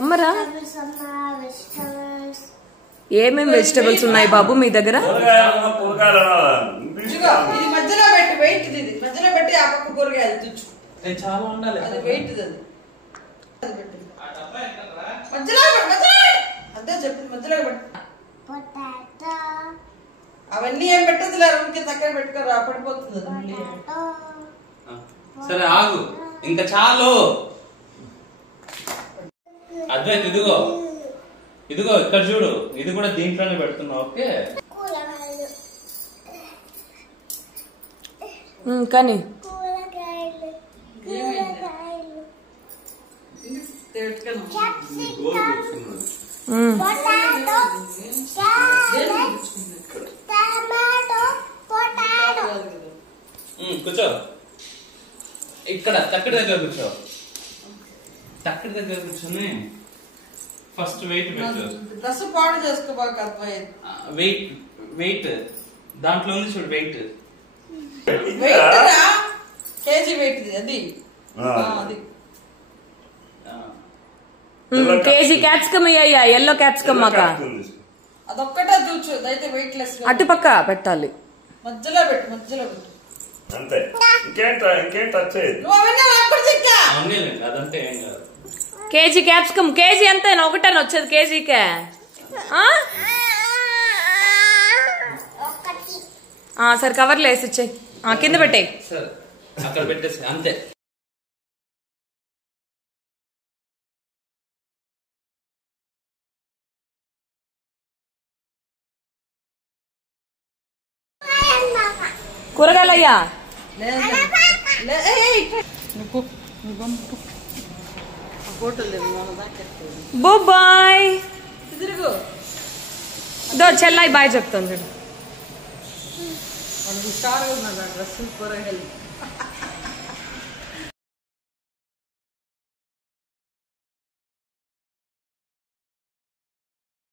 అమ్మరా ఏమేం వెజిటబుల్స్ ఉన్నాయి బాబు మీ దగ్గర? మధ్యలో పెట్టి వెయిట్ ఇది మధ్యలో పెట్టి ఆ పక్క కూరగాయలు తుచ్చు చాలా ఉండాలి. అది వెయిట్ అది మధ్యలో అదే చెప్పింది మధ్యలో పెట్టు. అవన్నీ ఏం పెట్టదు ఊరికి దగ్గర పెట్టుకోరా పడిపోతుంది. సరే ఆగు ఇంకా చాలు. అద్వైత్ ఇదిగో ఇదిగో ఇక్కడ చూడు, ఇది కూడా దీంట్లోనే పెడుతున్నా. ఓకే కానీ కూర్చో, ఇక్కడ తక్కడి దగ్గర కూర్చో. తక్కడి దగ్గర కూర్చొని ఫస్ట్ వెయిట్ పెట్టు. డ్రెస్ పాడు చేసుకోబాక అద్వైత్. వెయిట్ వెయిట్ దాంట్లో ఉంది చూడు. వెయిట్ కేజీ వెయిట్ అది అది కేజీ క్యాప్సికమ్ అయ్యా, ఎల్లో క్యాప్సికమ్ మాక అదొక్కటే చూచు. అదైతే వెయిట్ లెస్. అటు పక్క పెట్టాలి. మధ్యలో పెట్టు మధ్యలో పెట్టు అంతే. ఇంకేం టచ్ చేయదు. అదంతే ఏం కాదు. కేజీ క్యాప్సికమ్ కేజీ ఎంతైనా ఒకటని వచ్చేది కేజీకే. సరే కవర్లో వేసి ఇచ్చాయి. కింద పెట్టాయి. సరే అక్కడ పెట్టేసి అంతే. కూరగాయలయ్యా బాయ్. దో చెల్లాయి బాయ్ చెప్తాను చూడు. స్టార్ డ్రెస్ కూరగాయలు